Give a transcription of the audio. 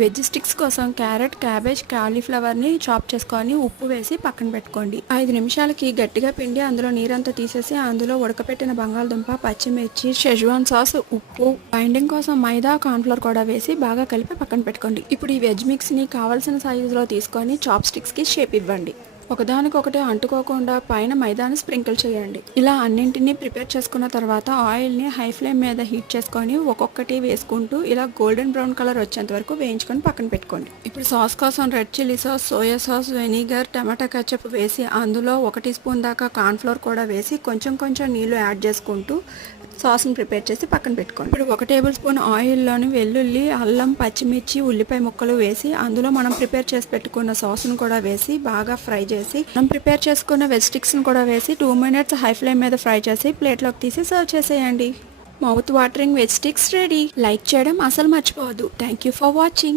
Veg sticks కోసం carrot cabbage కాలీఫ్లవర్ని chop చేసుకొని ఉప్పు వేసి పక్కన పెట్టుకోండి. ఐదు నిమిషాలకి గట్టిగా పిండి అందులో నీరంతా తీసేసి అందులో ఉడకపెట్టిన బంగాళదుంప పచ్చిమిర్చి షెజ్వాన్ సాస్ ఉప్పు బైండింగ్ కోసం మైదా కార్న్ఫ్లవర్ కూడా వేసి బాగా కలిపి పక్కన పెట్టుకోండి. ఇప్పుడు ఈ వెజ్ మిక్స్ని కావాల్సిన సైజులో తీసుకొని చాప్ స్టిక్స్కి షేప్ ఇవ్వండి. ఒకదానికొకటి అంటుకోకుండా పైన మైదాని స్ప్రింకిల్ చేయండి. ఇలా అన్నింటినీ ప్రిపేర్ చేసుకున్న తర్వాత ఆయిల్ని హై ఫ్లేమ్ మీద హీట్ చేసుకొని ఒక్కొక్కటి వేసుకుంటూ ఇలా గోల్డెన్ బ్రౌన్ కలర్ వచ్చేంత వరకు వేయించుకొని పక్కన పెట్టుకోండి. ఇప్పుడు సాస్ కోసం red chilli sauce soya sauce vinegar టమాటా కచప్ వేసి అందులో ఒక టీ స్పూన్ దాకా కార్న్ఫ్లోర్ కూడా వేసి కొంచెం కొంచెం నీళ్ళు యాడ్ చేసుకుంటూ సాస్ని ప్రిపేర్ చేసి పక్కన పెట్టుకోండి. ఇప్పుడు ఒక టేబుల్ స్పూన్ ఆయిల్లోని వెల్లుల్లి అల్లం పచ్చిమిర్చి ఉల్లిపాయ ముక్కలు వేసి అందులో మనం ప్రిపేర్ చేసి పెట్టుకున్న సాస్ను కూడా వేసి బాగా ఫ్రై చేసి మనం ప్రిపేర్ చేసుకున్న వెజ్ కూడా వేసి టూ మినిట్స్ హై ఫ్లేమ్ మీద ఫ్రై చేసి ప్లేట్లోకి తీసి సర్వ్ చేసేయండి. Mouth watering veg sticks ready. Like చేయడం అసలు మర్చిపోవద్దు. Thank you for watching.